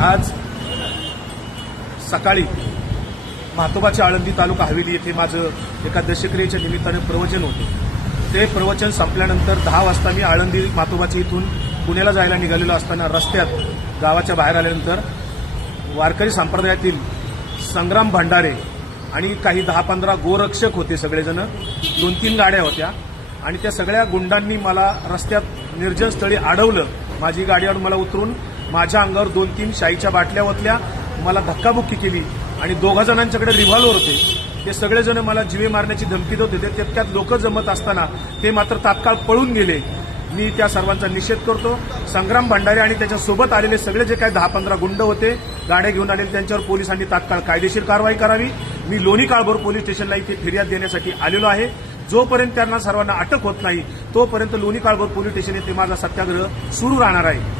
आज सकाळी म्हातोबाच्या आळंदी तालुका हवेली येथे माझं एका दशक्रियेच्या निमित्ताने प्रवचन होते। ते प्रवचन संपल्यानंतर 10 वाजता मी आळंदी म्हातोबाच्या इथून पुण्याला जायला निघालेलो असताना रस्त्यात गावाच्या बाहेर आल्यानंतर वारकरी संप्रदायातील संग्राम भंडारे आणि काही 10-15 गोरक्षक होते। सगळेजण 2-3 गाड्या होत्या आणि त्या सगळ्या गुंडांनी मला रस्त्यात निर्जन स्थळी अडवलं। माझी गाडीवर मला उतरून माझ्या अंगावर 2-3 शाईच्या बाटल्या ओतल्या, मला धक्काबुक्की केली आणि 2 जणांच्याकडे रिव्हॉल्वर होते। ते सगळेजण मला जीवे मारण्याची धमकी देत होते। त्यात लोक जमत असताना ते मात्र तात्काळ पळून गेले। मी त्या सर्वांचा निषेध करतो। संग्राम भंडारे आणि त्याच्यासोबत आलेले सगळे जे काही 10-15 गुंड होते गाड्या घेऊन आलेले त्यांच्यावर पोलिसांनी तात्काळ कायदेशीर कारवाई करावी। मी लोणी काळभोर पोलीस स्टेशनला इथे फिर्याद देण्यासाठी आलेलो आहे। जोपर्यंत त्यांना सर्वांना अटक होत नाही तोपर्यंत लोणी काळभोर पोलीस स्टेशन येथे माझा सत्याग्रह सुरू राहणार आहे।